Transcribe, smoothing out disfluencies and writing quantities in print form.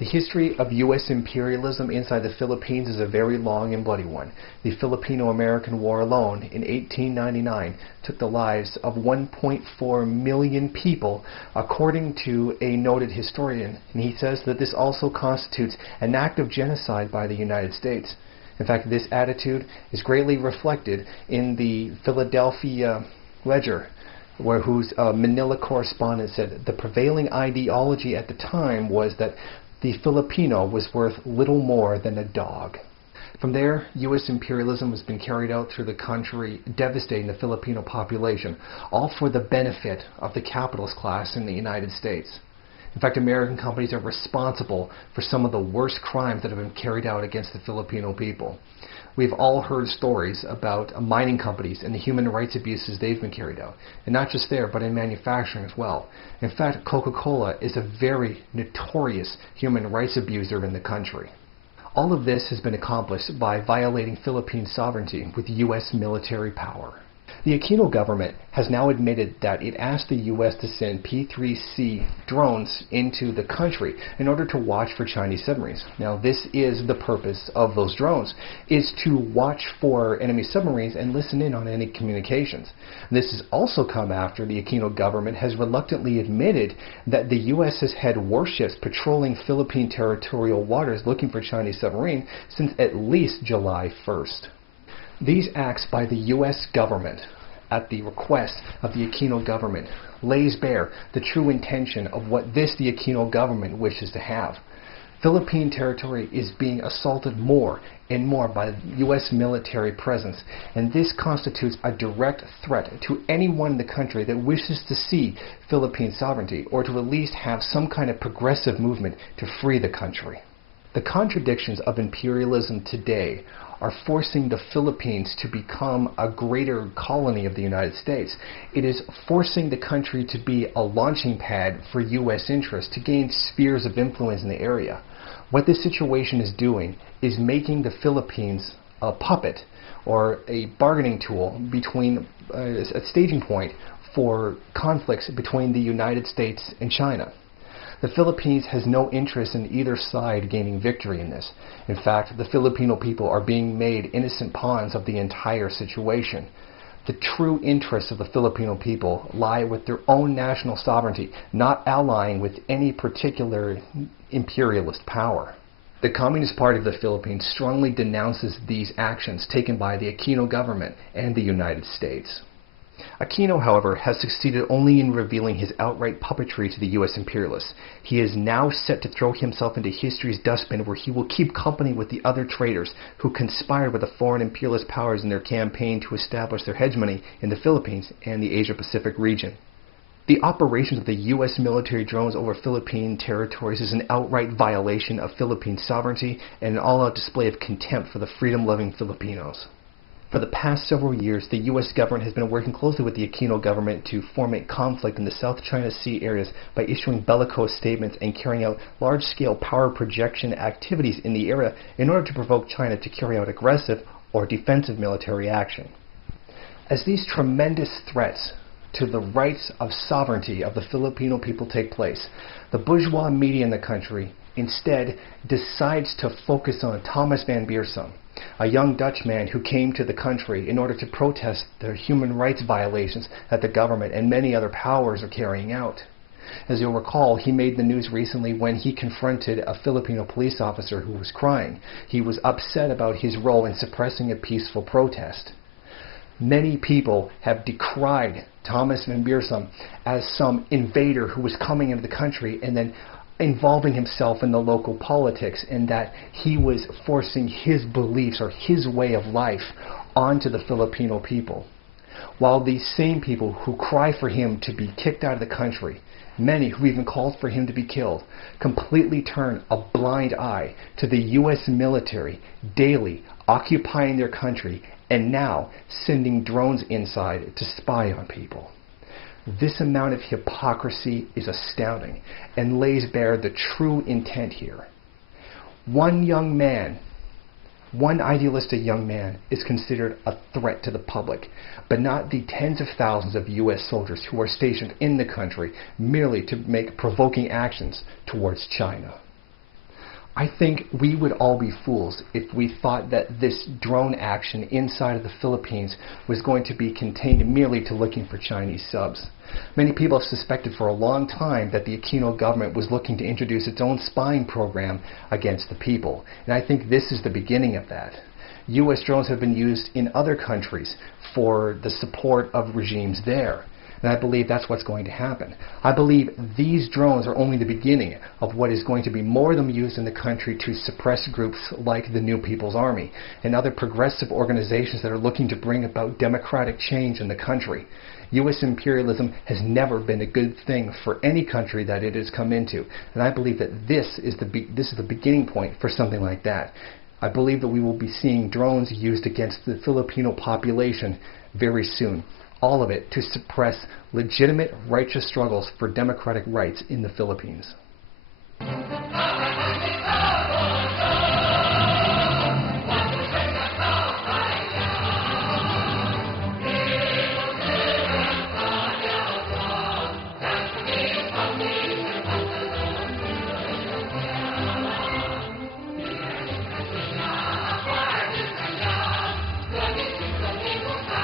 The history of U.S. imperialism inside the Philippines is a very long and bloody one. The Filipino-American War alone, in 1899, took the lives of 1.4 million people, according to a noted historian, and he says that this also constitutes an act of genocide by the United States. In fact, this attitude is greatly reflected in the Philadelphia Ledger, whose Manila correspondent said the prevailing ideology at the time was that the Filipino was worth little more than a dog. From there, U.S. imperialism has been carried out through the country, devastating the Filipino population, all for the benefit of the capitalist class in the United States. In fact, American companies are responsible for some of the worst crimes that have been carried out against the Filipino people. We've all heard stories about mining companies and the human rights abuses they've been carried out. And not just there, but in manufacturing as well. In fact, Coca-Cola is a very notorious human rights abuser in the country. All of this has been accomplished by violating Philippine sovereignty with U.S. military power. The Aquino government has now admitted that it asked the U.S. to send P-3C drones into the country in order to watch for Chinese submarines. Now, this is the purpose of those drones, is to watch for enemy submarines and listen in on any communications. This has also come after the Aquino government has reluctantly admitted that the U.S. has had warships patrolling Philippine territorial waters looking for Chinese submarines since at least July 1st. These acts by the U.S. government, at the request of the Aquino government, lays bare the true intention of what the Aquino government wishes to have. Philippine territory is being assaulted more and more by U.S. military presence, and this constitutes a direct threat to anyone in the country that wishes to see Philippine sovereignty, or to at least have some kind of progressive movement to free the country. The contradictions of imperialism today are forcing the Philippines to become a greater colony of the United States. It is forcing the country to be a launching pad for U.S. interests to gain spheres of influence in the area. What this situation is doing is making the Philippines a puppet or a bargaining tool between a staging point for conflicts between the United States and China. The Philippines has no interest in either side gaining victory in this. In fact, the Filipino people are being made innocent pawns of the entire situation. The true interests of the Filipino people lie with their own national sovereignty, not allying with any particular imperialist power. The Communist Party of the Philippines strongly denounces these actions taken by the Aquino government and the United States. Aquino, however, has succeeded only in revealing his outright puppetry to the U.S. imperialists. He is now set to throw himself into history's dustbin, where he will keep company with the other traitors who conspired with the foreign imperialist powers in their campaign to establish their hegemony in the Philippines and the Asia-Pacific region. The operations of the U.S. military drones over Philippine territories is an outright violation of Philippine sovereignty and an all-out display of contempt for the freedom-loving Filipinos. For the past several years, the U.S. government has been working closely with the Aquino government to formate conflict in the South China Sea areas by issuing bellicose statements and carrying out large-scale power projection activities in the area in order to provoke China to carry out aggressive or defensive military action. As these tremendous threats to the rights of sovereignty of the Filipino people take place, the bourgeois media in the country instead decides to focus on Thomas van Beersum, a young Dutchman who came to the country in order to protest the human rights violations that the government and many other powers are carrying out. As you'll recall, he made the news recently when he confronted a Filipino police officer who was crying. He was upset about his role in suppressing a peaceful protest. Many people have decried Thomas van Beersum as some invader who was coming into the country and then involving himself in the local politics, and that he was forcing his beliefs or his way of life onto the Filipino people. While these same people who cry for him to be kicked out of the country, many who even called for him to be killed, completely turn a blind eye to the U.S. military daily occupying their country and now sending drones inside to spy on people. This amount of hypocrisy is astounding and lays bare the true intent here. One idealistic young man is considered a threat to the public, but not the tens of thousands of U.S. soldiers who are stationed in the country merely to make provoking actions towards China. I think we would all be fools if we thought that this drone action inside of the Philippines was going to be contained merely to looking for Chinese subs. Many people have suspected for a long time that the Aquino government was looking to introduce its own spying program against the people, and I think this is the beginning of that. U.S. drones have been used in other countries for the support of regimes there. And I believe that's what's going to happen. I believe these drones are only the beginning of what is going to be more of them used in the country to suppress groups like the New People's Army and other progressive organizations that are looking to bring about democratic change in the country. U.S. imperialism has never been a good thing for any country that it has come into. And I believe that this is the beginning point for something like that. I believe that we will be seeing drones used against the Filipino population very soon. All of it to suppress legitimate righteous struggles for democratic rights in the Philippines.